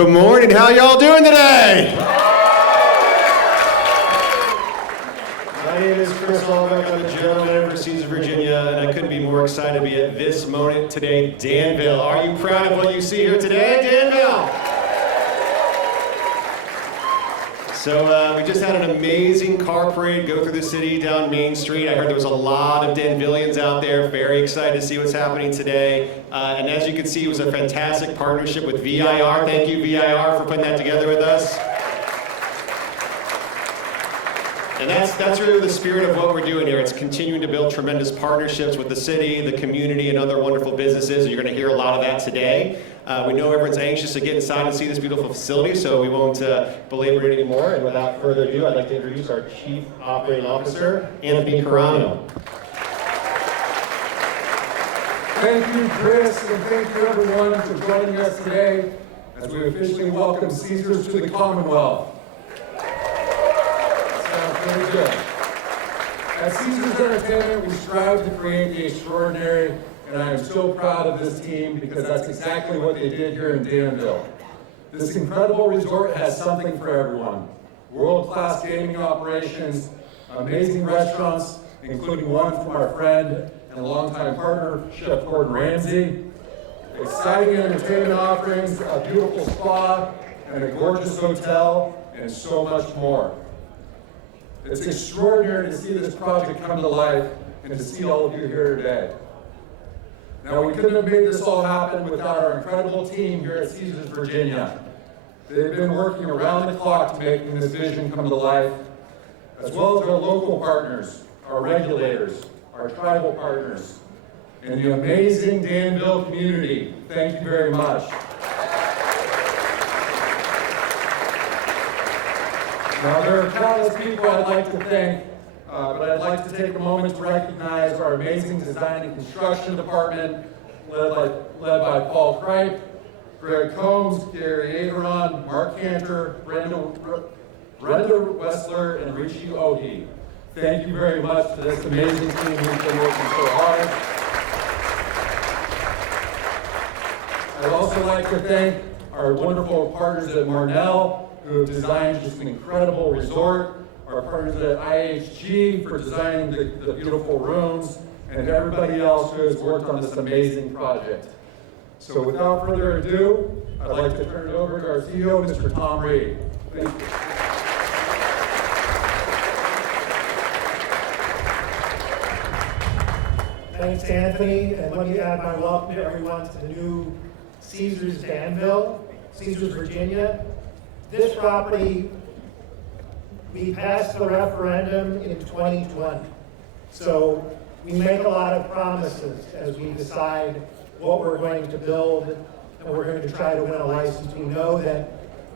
Good morning. How y'all doing today? My name is Chris Albrecht. I'm the general manager for Caesars, Virginia, and I couldn't be more excited to be at this moment today, Danville. Are you proud of what you see here today, Danville? So we just had an amazing car parade go through the city down Main Street. I heard there was a lot of Danvillians out there. Very excited to see what's happening today. And as you can see, it was a fantastic partnership with VIR. Thank you, VIR, for putting that together with us. And that's really the spirit of what we're doing here. It's continuing to build tremendous partnerships with the city, the community, and other wonderful businesses. You're going to hear a lot of that today. We know everyone's anxious to get inside and see this beautiful facility, so we won't belabor it anymore. And without further ado, I'd like to introduce our Chief Operating Officer, Anthony Carano. Thank you, Chris, and thank you, everyone, for joining us today as we officially welcome Caesars to the Commonwealth. Very good. At Caesars Entertainment, we strive to create the extraordinary, and I am so proud of this team because that's exactly what they did here in Danville. This incredible resort has something for everyone. World-class gaming operations, amazing restaurants, including one from our friend and longtime partner, Chef Gordon Ramsay, exciting entertainment offerings, a beautiful spa, and a gorgeous hotel, and so much more. It's extraordinary to see this project come to life and to see all of you here today. Now, we couldn't have made this all happen without our incredible team here at Caesars, Virginia. They've been working around the clock to making this vision come to life, as well as our local partners, our regulators, our tribal partners, and the amazing Danville community. Thank you very much. Now, there are countless people I'd like to thank, but I'd like to take a moment to recognize our amazing design and construction department, led by Paul Kripe, Greg Combs, Gary Aderon, Mark Cantor, Brenda Wessler, and Richie Ohi. Thank you very much to this amazing team who's been working so hard. I'd also like to thank our wonderful partners at Marnell, who have designed just an incredible resort, our partners at IHG for designing the beautiful rooms, and everybody else who has worked on this amazing project. So without further ado, I'd like to turn it over to our CEO, Mr. Tom Reed. Thank you. Thanks, Anthony, and let me add my welcome to everyone to the new Caesars Danville, Caesars, Virginia. This property, we passed the referendum in 2020. So we make a lot of promises as we decide what we're going to build, and we're going to try to win a license. We know that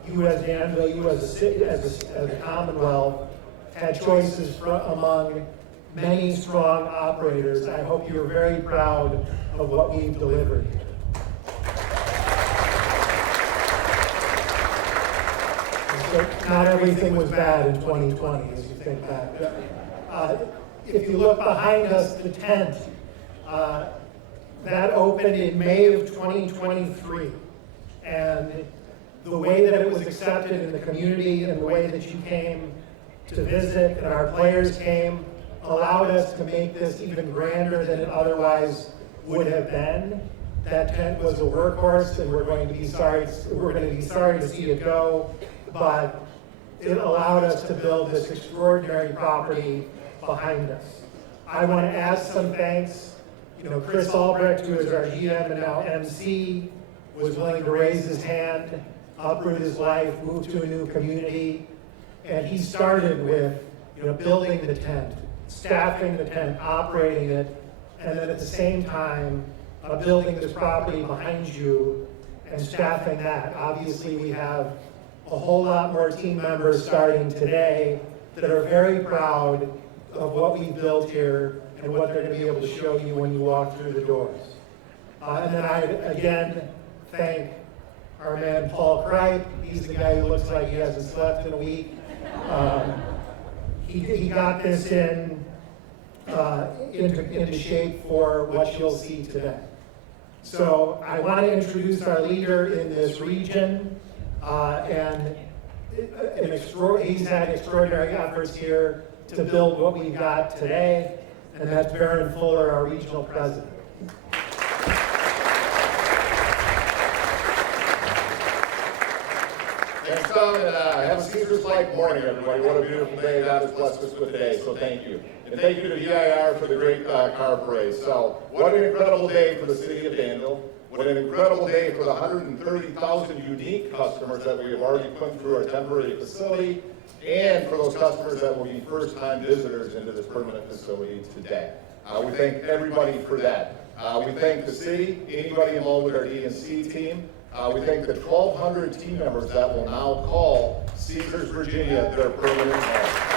you as Danville, you as a city, as a Commonwealth, had choices among many strong operators. I hope you're very proud of what we've delivered. Not everything was bad in 2020, as you think back. If you look behind us, the tent, that opened in May of 2023. And the way that it was accepted in the community and the way that you came to visit and our players came allowed us to make this even grander than it otherwise would have been. That tent was a workhorse, and we're going to be sorry to see it go. But it allowed us to build this extraordinary property behind us. I want to ask some thanks. Chris Albrecht, who is our GM and now MC, was willing to raise his hand, uproot his life, move to a new community, and he started with building the tent, staffing the tent, operating it, and then at the same time building this property behind you and staffing that. Obviously, we have a whole lot more team members starting today that are very proud of what we've built here and what they're going to be able to show you when you walk through the doors. And then I, again, thank our man Paul Kripe. He's the guy who looks like he hasn't slept in a week. He got this into shape for what you'll see today. So I want to introduce our leader in this region. And he's had extraordinary efforts here to build what we've got today, and that's Baron Fuller, our regional president. Thanks, Tom, and have a Caesars-like morning, everybody. What a beautiful day God has blessed us with today, so thank you. And thank you to VIR for the great car parade. So, what an incredible day for the city of Danville. What an incredible day for the 130,000 unique customers that we have already put through our temporary facility, and for those customers that will be first-time visitors into this permanent facility today. We thank everybody for that. We thank the city, anybody involved with our D&C team. We thank the 1,200 team members that will now call Caesars, Virginia, their permanent home.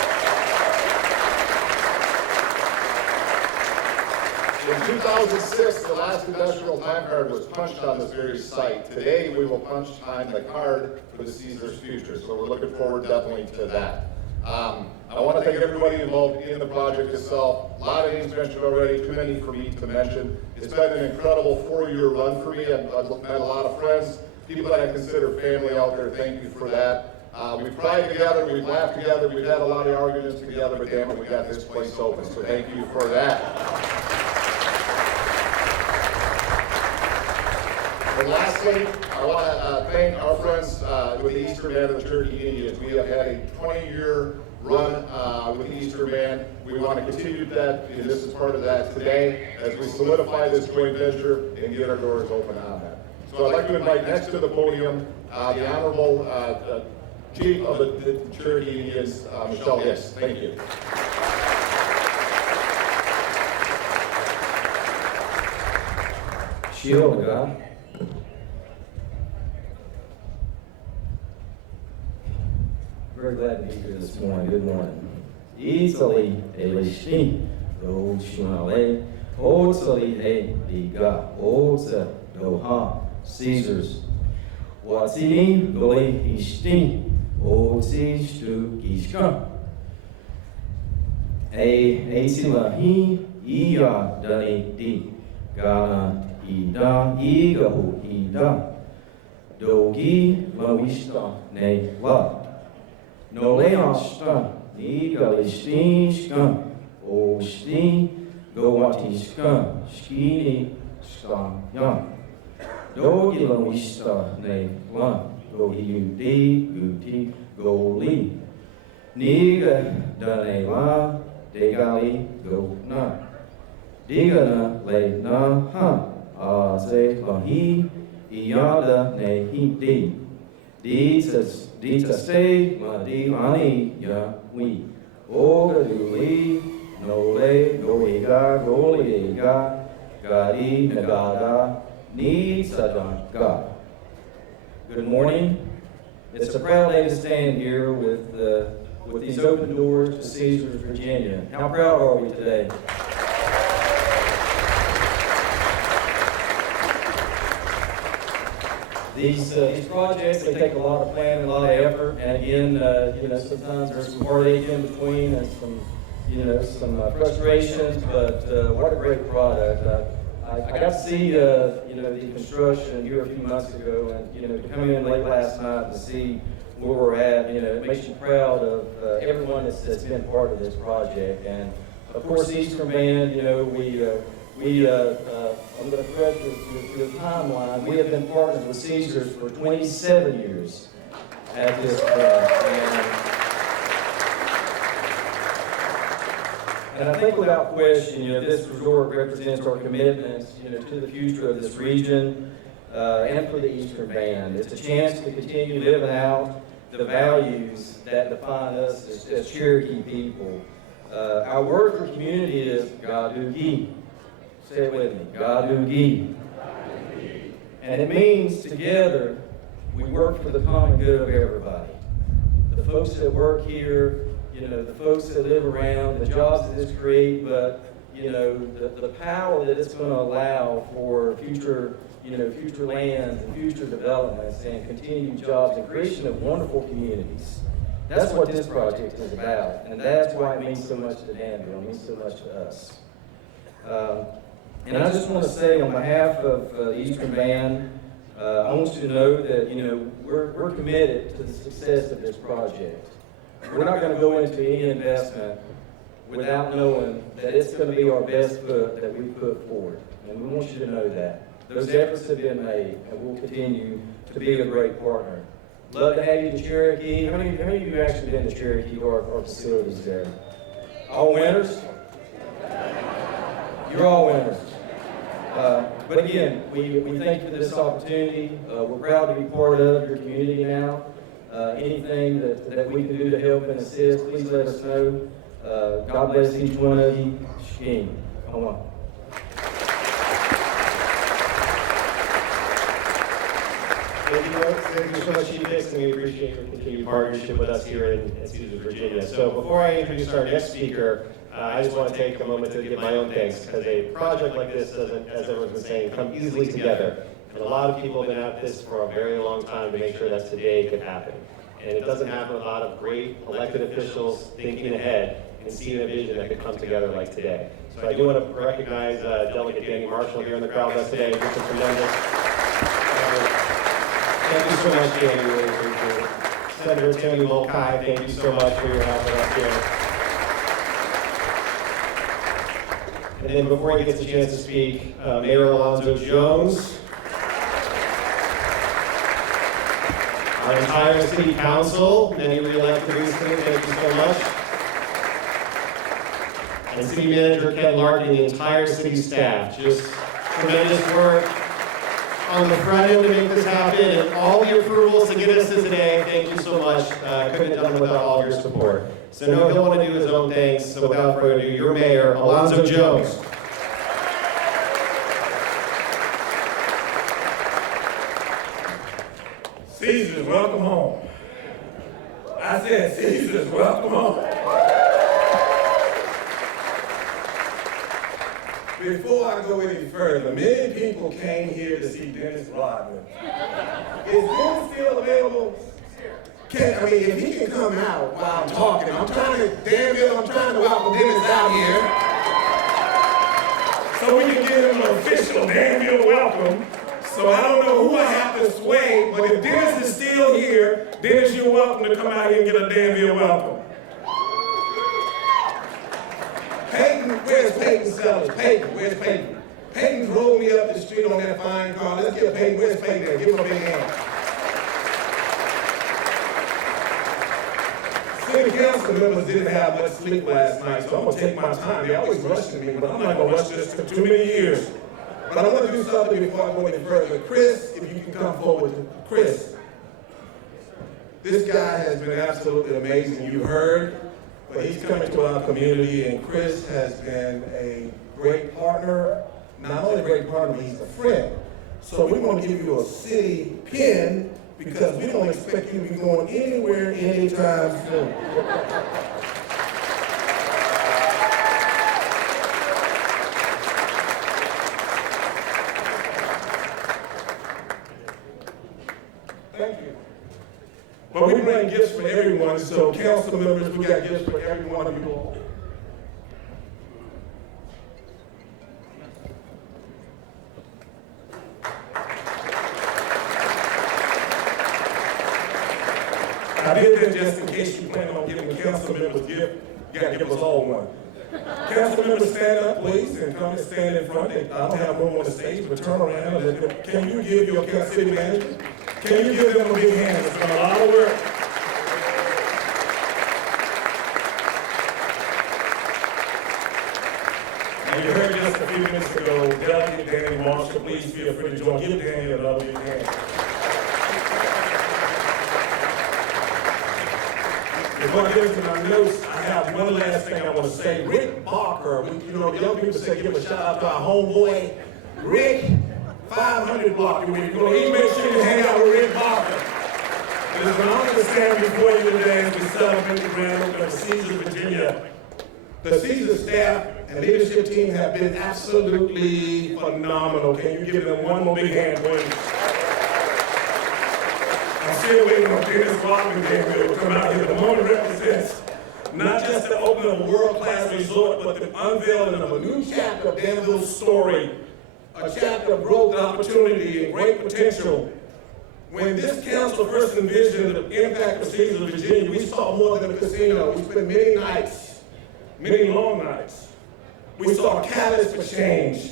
In 2006, the last industrial time card was punched on this very site. Today, we will punch time the card for the Caesars future, so we're looking forward definitely to that. I want to thank everybody involved in the project itself. A lot of names mentioned already, too many for me to mention. It's been an incredible 4-year run for me. I've met a lot of friends, people that I consider family out there. Thank you for that. We've cried together, we've laughed together, we've had a lot of arguments together, but damn it, we got this place open, so thank you for that. And lastly, I want to thank our friends with the Eastern Band of the Cherokee Indians. We have had a 20-year run with the Eastern Band. We want to continue that, and this is part of that today, as we solidify this joint venture and get our doors open on that. So I'd like to invite next to the podium the Honorable Chief of the Cherokee Indians, Michelle Hicks. Thank you. Shielda. Very glad to be here this morning. Good morning. Easily elishti, Roshunale, Otsali e Liga, Otsa, Doha, Caesars. Watsini, Goli, Ishti, Otsis to Gishka. Asilahi, Iya, Dani, Di, Gana, Ida, Igahu, Ida, Dogi, Lawista, Ne, La. No leasta, ni galistishka, o sti, goatishka, skini, stanya. Dogi lawista, ne, la, go hiudi, guti, go li. Niga, dane la, degali, go na. Digana, le na, ha, aze, lahi, iada, ne, hindi. Dita stay, ma di ani ya we. Oga duli, no le, goiga, goliga, gadi, nagada, ni sadanka. Good morning. It's a proud day to stand here with these open doors to Caesars, Virginia. How proud are we today? These projects, they take a lot of planning, a lot of effort, and again, sometimes there's some heartache in between and some frustrations, but what a great product. I got to see, the construction here a few months ago, and, to come in late last night and see where we're at, it makes you proud of everyone that's been part of this project. And of course, Eastern Band, I'm going to correct your timeline. We have been partners with Caesars for 27 years at this point. And I think without question, this resort represents our commitments, to the future of this region and for the Eastern Band. It's a chance to continue living out the values that define us as Cherokee people. Our word for community is Gadugi. Say it with me, Gadugi. And it means together we work for the common good of everybody. The folks that work here, the folks that live around, the jobs that this creates, but the power that it's going to allow for future lands and future developments and continued jobs and creation of wonderful communities. That's what this project is about, and that's why it means so much to Danville, it means so much to us. And I just want to say on behalf of the Eastern Band, I want you to know that, we're committed to the success of this project. We're not going to go into any investment without knowing that it's going to be our best foot that we put forward. And we want you to know that. Those efforts have been made, and we'll continue to be a great partner. Love to have you to Cherokee. How many of you have actually been to Cherokee or our facilities there? All winners? You're all winners. But again, we thank you for this opportunity. We're proud to be part of your community now. Anything that we can do to help and assist, please let us know. God bless each one of you. Sheen. Come on. Thank you so much, Chief Hicks, and we appreciate your continued partnership with us here in Caesars, Virginia. So before I introduce our next speaker, I just want to take a moment to give my own thanks, because a project like this doesn't, as everyone's been saying, come easily together. And a lot of people have been at this for a very long time to make sure that today could happen. And it doesn't happen with a lot of great elected officials thinking ahead and seeing a vision that could come together like today. So I do want to recognize Delegate Danny Marshall here in the crowd with us today. This is tremendous. Thank you so much, Danny. Really appreciate it. Senator Timmy Mulcahy, thank you so much for your help with us here. And then before he gets a chance to speak, Mayor Alonzo Jones, our entire city council, many re-elected recently, thank you so much. And city manager Ken Larkin, the entire city staff, just tremendous work on the front end to make this happen, and all the approvals to get us to today. Thank you so much. Couldn't have done it without all of your support. So I know he'll want to do his own things, so without further ado, your mayor, Alonzo Jones. Caesars, welcome home. I said, Caesars, welcome home. Before I go any further, many people came here to see Dennis Rodman. Is Dennis still available? If he can come out while I'm talking, Danville, I'm trying to welcome Dennis out here. So we can give him an official Danville welcome. So I don't know who I have to sway, but if Dennis is still here, Dennis, you're welcome to come out here and get a Danville welcome. Peyton, where's Peyton Sellers? Peyton, where's Peyton? Peyton drove me up the street on that fine car. Let's get Peyton, where's Peyton at? Give him a big hand. City council members didn't have much sleep last night, so I'm gonna take my time. They always rushing me, but I'm not gonna rush this for too many years. But I want to do something before I go any further. Chris, if you can come forward. Chris, this guy has been absolutely amazing. You heard, but he's coming to our community, and Chris has been a great partner. Not only a great partner, but he's a friend. So we want to give you a city pin, because we don't expect you to be going anywhere anytime soon. Thank you. But we bring gifts for everyone, so council members, we got gifts for every one of you all. I did that just in case you plan on giving council members gifts. You gotta give us all one. Council members, stand up, please, and come and stand in front. I don't have room on the stage, but turn around and let them. Can you give your city manager? Can you give them a big hand? It's been a lot of work. And you heard just a few minutes ago, Delegate Danny Marshall, please feel free to join. Give Danny another big hand. Before I get into my notes, I have one last thing I want to say. Rick Barker, the young people say give a shout out to our homeboy, Rick, 500 block. He make sure you hang out with Rick Barker. It is an honor to stand before you today as we celebrate the grand opening of Caesars, Virginia. The Caesars staff and leadership team have been absolutely phenomenal. Can you give them one more big hand, please? I'm still waiting on Dennis Rodman to come out here. The moment represents not just the opening of a world-class resort, but the unveiling of a new chapter of Danville's story. a chapter of growth and opportunity and great potential. When this council first envisioned the impact of Caesars, Virginia, we saw more than a casino. We spent many nights, many long nights. We saw a catalyst for change.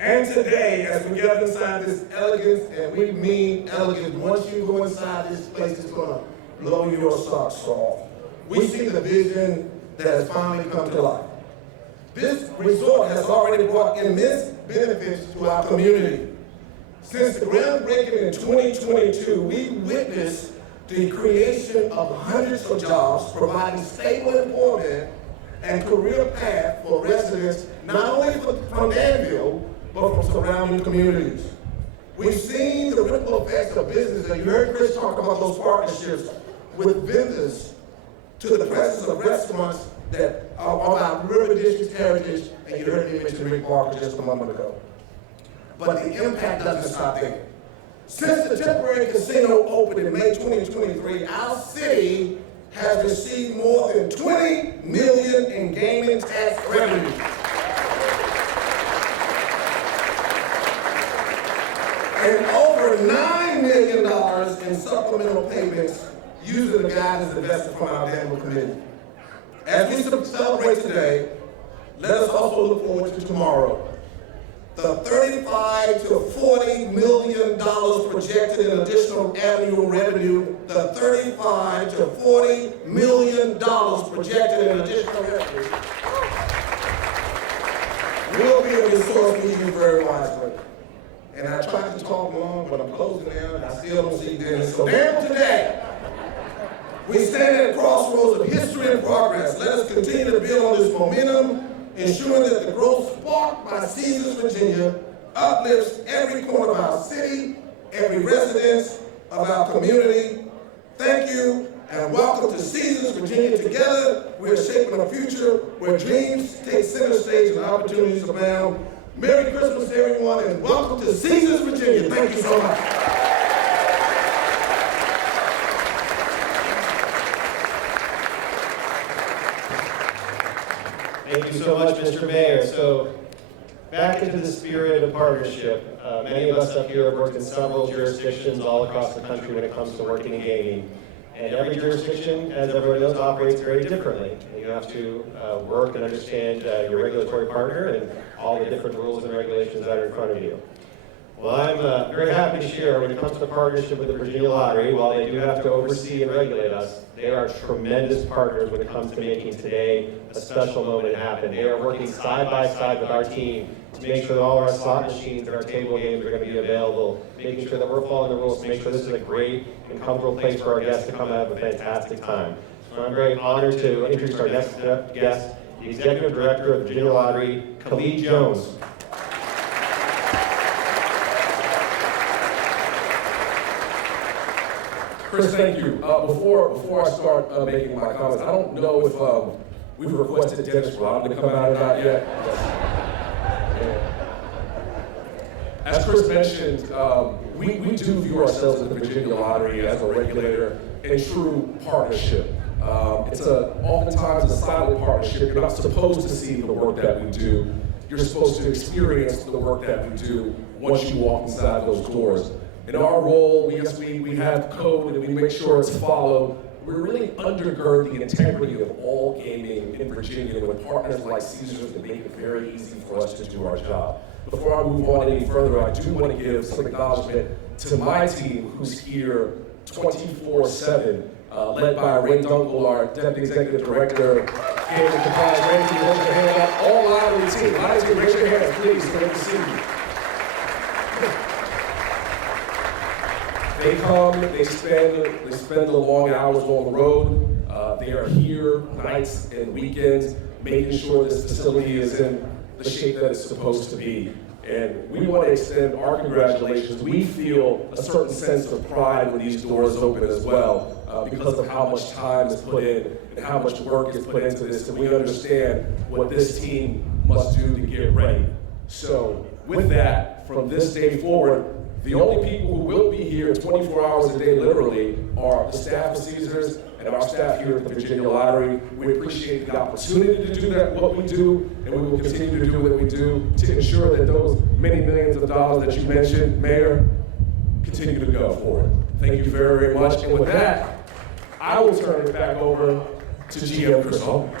And today, as we get inside this elegance, and we mean elegance, once you go inside this place, it's gonna blow your socks off. We see the vision that has finally come to life. This resort has already brought immense benefits to our community. Since the groundbreaking in 2022, we witnessed the creation of hundreds of jobs, providing stable employment and career path for residents, not only from Danville, but from surrounding communities. We've seen the ripple effects of business, and you heard Chris talk about those partnerships with vendors to the presence of restaurants that are on our River District's heritage, and you heard me mention Rick Parker just a moment ago. But the impact doesn't stop there. Since the temporary casino opened in May 2023, our city has received more than $20 million in gaming tax revenue. And over $9 million in supplemental payments using the guidance invested from our Danville committee. As we celebrate today, let us also look forward to tomorrow. The $35 to $40 million projected in additional annual revenue, the $35 to $40 million projected in additional revenue will be a resource we use very wisely. And I tried to talk long, but I'm closing now, and I still don't see Dennis. So Danville today, we stand at a crossroads of history and progress. Let us continue to build on this momentum, ensuring that the growth sparked by Caesars, Virginia, uplifts every corner of our city, every residence of our community. Thank you, and welcome to Caesars, Virginia. Together, we're shaping a future where dreams take center stage and opportunities abound. Merry Christmas, everyone, and welcome to Caesars, Virginia. Thank you so much. Thank you so much, Mr. Mayor. So, back into the spirit of partnership. Many of us up here have worked in several jurisdictions all across the country when it comes to working in gaming. And every jurisdiction, as everyone knows, operates very differently. And you have to work and understand your regulatory partner and all the different rules and regulations that are in front of you. Well, I'm very happy to share when it comes to partnership with the Virginia Lottery, while they do have to oversee and regulate us, they are tremendous partners when it comes to making today a special moment happen. They are working side by side with our team to make sure that all our slot machines and our table games are going to be available, making sure that we're following the rules to make sure this is a great and comfortable place for our guests to come and have a fantastic time. So I'm very honored to introduce our next guest, the Executive Director of the Virginia Lottery, Khalid Jones. Chris, thank you. Before I start making my comments, I don't know if we've requested Dennis Rodman to come out or not yet. As Chris mentioned, we do view ourselves at the Virginia Lottery as a regulator and true partnership. It's oftentimes a silent partnership. You're not supposed to see the work that we do. You're supposed to experience the work that we do once you walk inside those doors. In our role, we have code and we make sure it's followed. We really undergird the integrity of all gaming in Virginia with partners like Caesars that make it very easy for us to do our job. Before I move on any further, I do want to give some acknowledgement to my team who's here 24/7, led by Ray Dunkel, our Deputy Executive Director, Gaming and Compliance. Ray, can you raise your hand up? All Lottery team, raise your hand, please, so they can see you. They come, they spend the long hours on the road. They are here nights and weekends, making sure this facility is in the shape that it's supposed to be. And we want to extend our congratulations. We feel a certain sense of pride when these doors open as well, because of how much time is put in and how much work is put into this. And we understand what this team must do to get ready. So with that, from this day forward, the only people who will be here 24 hours a day, literally, are the staff of Caesars and and our staff here at the Virginia Lottery. We appreciate the opportunity to do that, what we do, and we will continue to do what we do to ensure that those many millions of dollars that you mentioned, Mayor, continue to go forward. Thank you very, very much. And with that, I will turn it back over to GM Chris Holman.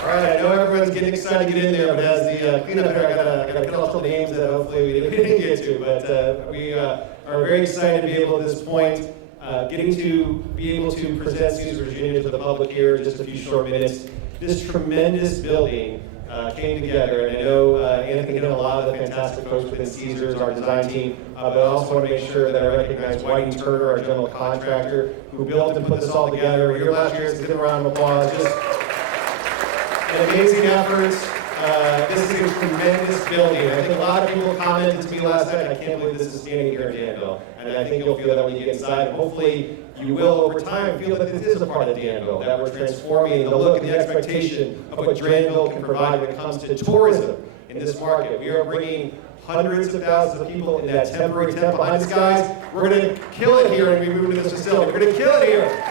All right, I know everyone's getting excited to get in there, but as the cleanup here, I gotta cut off some names that hopefully we didn't get to. But we are very excited to be able at this point, getting to be able to present Caesars Virginia to the public here in just a few short minutes. This tremendous building came together, and I know Anthony hit a lot of the fantastic folks within Caesars, our design team, but I also want to make sure that I recognize Whiting Turner, our general contractor, who built and put this all together. We were here last year, so give him a round of applause. Just an amazing effort. This is a tremendous building. I think a lot of people commented to me last night, I can't believe this is standing here in Danville. And I think you'll feel that when you get inside. And hopefully you will, over time, feel that this is a part of Danville, that we're transforming the look and the expectation of what Danville can provide when it comes to tourism in this market. We are bringing hundreds of thousands of people in that temporary tent behind us, guys. We're going to kill it here when we move into this facility. We're going to kill it here.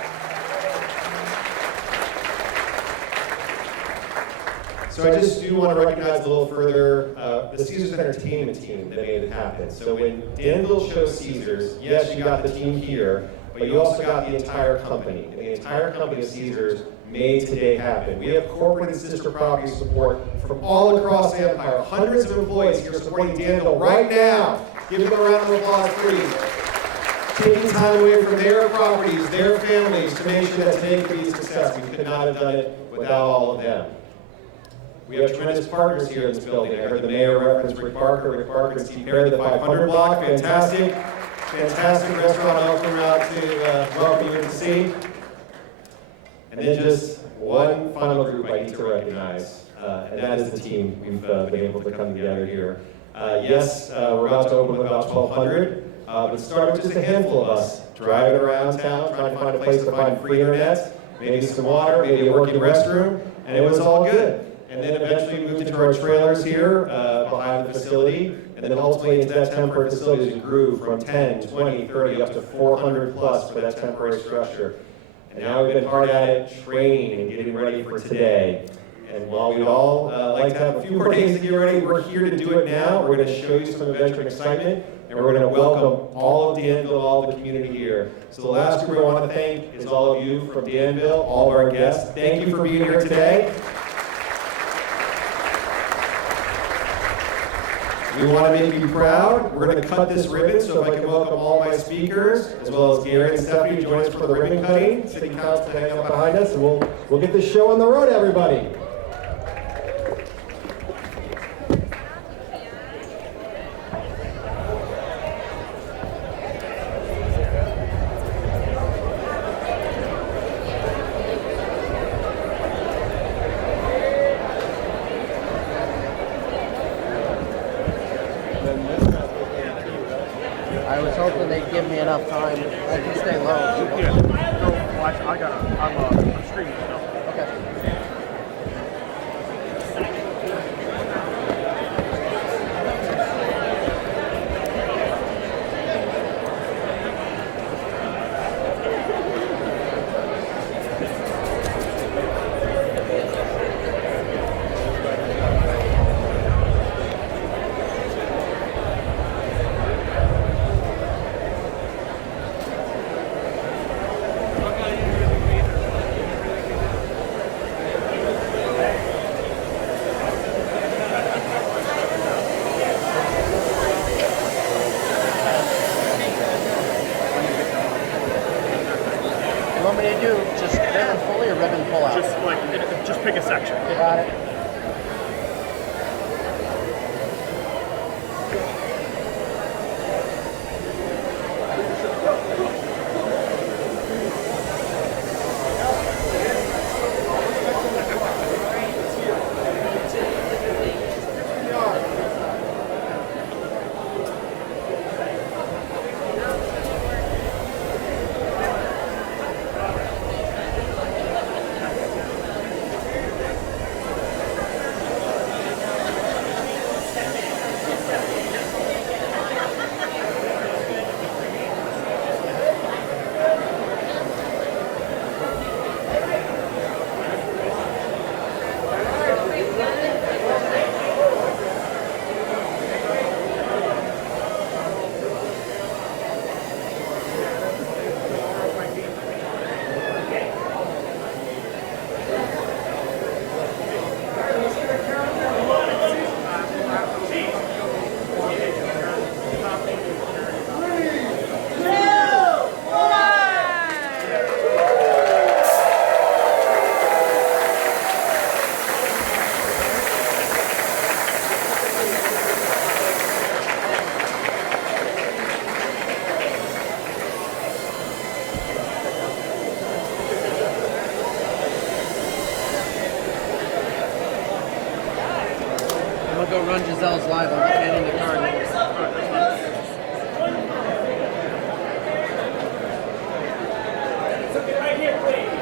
So I just do want to recognize a little further the Caesars Entertainment team that made it happen. So when Danville chose Caesars, yes, you got the team here, but you also got the entire company. And the entire company of Caesars made today happen. We have corporate and sister property support from all across the empire. Hundreds of employees here supporting Danville right now. Give them a round of applause, please. Taking time away from their properties, their families, to make sure that today could be a success. We could not have done it without all of them. We have tremendous partners here in this building. I heard the mayor reference Rick Barker and Steve Perry, the 500 block. Fantastic restaurant. I'll come out to welcome you to see. And then just one final group I need to recognize, and that is the team we've been able to come together here. Yes, we're about to open with about 1,200, but it started with just a handful of us driving around town, trying to find a place to find free internet, maybe some water, maybe a working restroom, and it was all good. And then eventually moved into our trailers here behind the facility, and then ultimately into that temporary facility as we grew from 10, 20, 30, up to 400 plus for that temporary structure. And now we've been hard at it, training and getting ready for today. And while we all like to have a few more days to get ready, we're here to do it now. We're going to show you some adventure and excitement, and we're going to welcome all of Danville, all of the community here. So the last group I want to thank is all of you from Danville, all of our guests. Thank you for being here today. We want to make you proud. We're going to cut this ribbon, so if I can welcome all my speakers, as well as Gary and Stephanie to join us for the ribbon cutting. City Council hang out behind us, and we'll get this show on the road, everybody. I was hoping they'd give me enough time. I can stay low. Yeah. No, watch. I'm streaming. Okay. What do you want me to do? Just ribbon fully or ribbon pull out? Just pick a section. Got it. go run Giselle's live. I'm getting in the car. Right here, please.